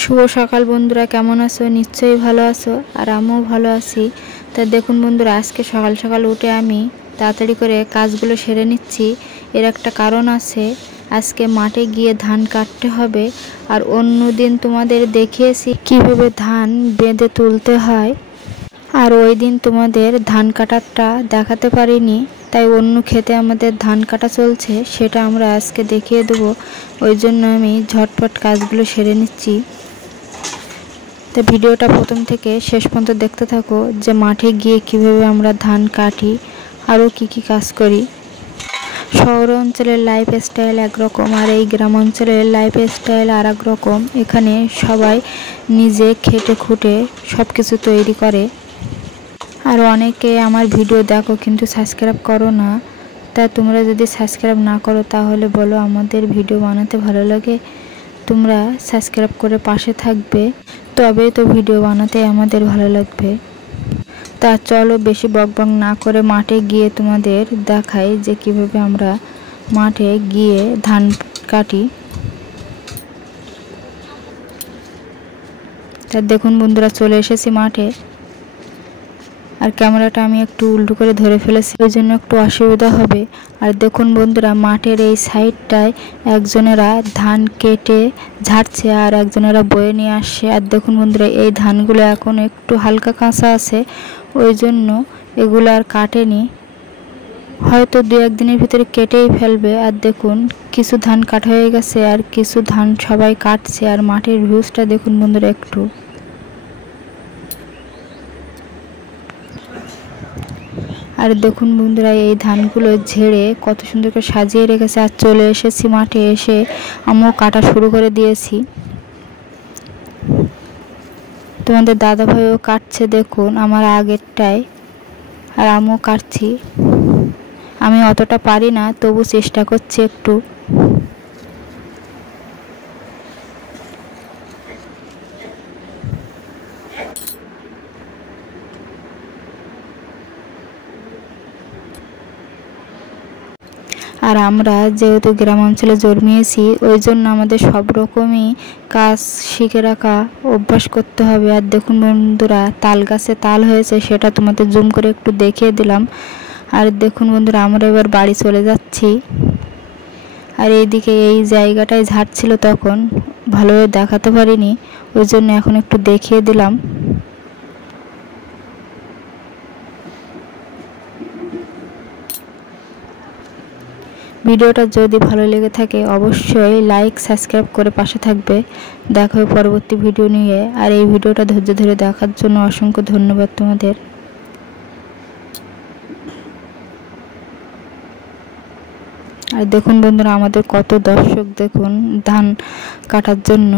শুভ সকাল বন্ধুরা, কেমন আছো? নিশ্চয়ই ভালো আছো, আর আমিও ভালো আছি। তা দেখুন বন্ধুরা, আজকে সকাল সকাল উঠে আমি তাড়াতাড়ি করে কাজগুলো সেরে নিচ্ছি। এর একটা কারণ আছে, আজকে মাঠে গিয়ে ধান কাটতে হবে। আর অন্য দিন তোমাদের দেখিয়েছি কীভাবে ধান বেঁধে তুলতে হয়, আর ওই দিন তোমাদের ধান কাটারটা দেখাতে পারিনি, তাই অন্য ক্ষেতে আমাদের ধান কাটা চলছে, সেটা আমরা আজকে দেখিয়ে দেবো। ওই জন্য আমি ঝটপট কাজগুলো সেরে নিচ্ছি। তো ভিডিওটা প্রথম থেকে শেষ পর্যন্ত দেখতে থাকো, যে মাঠে গিয়ে কিভাবে আমরা ধান কাটি, আরও কি কি কাজ করি। শহর অঞ্চলের লাইফ স্টাইল একরকম, আর এই গ্রাম অঞ্চলের লাইফ স্টাইল আর এক রকম। এখানে সবাই নিজে খেটে খুঁটে সব কিছু তৈরি করে। আর অনেকে আমার ভিডিও দেখো কিন্তু সাবস্ক্রাইব করো না। তা তোমরা যদি সাবস্ক্রাইব না করো তাহলে বলো, আমাদের ভিডিও বানাতে ভালো লাগে, তোমরা সাবস্ক্রাইব করে পাশে থাকবে, তবে তো ভিডিও বানাতে আমাদের ভালো লাগবে। তা চলো বেশি বকবক না করে মাঠে গিয়ে তোমাদের দেখাই যে কিভাবে আমরা মাঠে গিয়ে ধান কাটি। তা দেখুন বন্ধুরা, চলে এসেছি মাঠে। আর ক্যামেরাটা আমি একটু উল্টো করে ধরে ফেলেছি, ওই জন্য একটু অসুবিধা হবে। আর দেখুন বন্ধুরা, মাঠের এই সাইডটায় একজনেরা ধান কেটে ঝাড়ছে, আর একজনেরা বয়ে নিয়ে আসছে। আর দেখুন বন্ধুরা, এই ধানগুলো এখন একটু হালকা কাঁচা আছে, ওই জন্য এগুলো আর কাটেনি, হয়তো 2-1 দিনের ভিতরে কেটেই ফেলবে। আর দেখুন কিছু ধান কাটা হয়ে গেছে, আর কিছু ধান সবাই কাটছে। আর মাঠের ভিউজটা দেখুন বন্ধুরা একটু। আর দেখুন বন্ধুরা, এই ধানগুলো ঝেড়ে কত সুন্দর করে সাজিয়ে রেখেছে। আর চলে এসেছি মাঠে, এসে আমিও কাটা শুরু করে দিয়েছি। তোমাদের দাদা ভাইও কাটছে, দেখুন আমার আগেরটায়, আর আমিও কাটছি। আমি অতটা পারি না, তবু চেষ্টা করছি একটু। আর আমরা যেহেতু গ্রাম অঞ্চলে জন্মিয়েছি, ওই জন্য আমাদের সব রকমই কাজ শিখে রাখা অভ্যাস করতে হবে। আর দেখুন বন্ধুরা, তাল গাছে তাল হয়েছে, সেটা তোমাদের জুম করে একটু দেখিয়ে দিলাম। আর দেখুন বন্ধুরা, আমরা এবার বাড়ি চলে যাচ্ছি। আর এইদিকে এই জায়গাটায় ঝাড় ছিল, তখন ভালোভাবে দেখাতে পারিনি, ওই জন্য এখন একটু দেখিয়ে দিলাম। ভিডিওটা যদি ভালো লেগে থাকে অবশ্যই লাইক সাবস্ক্রাইব করে পাশে থাকবে। দেখা হবে পরবর্তী ভিডিও নিয়ে। আর এই ভিডিওটা ধৈর্য ধরে দেখার জন্য অসংখ্য ধন্যবাদ তোমাদের। আর দেখুন বন্ধুরা, আমাদের কত দর্শক দেখুন ধান কাটার জন্য।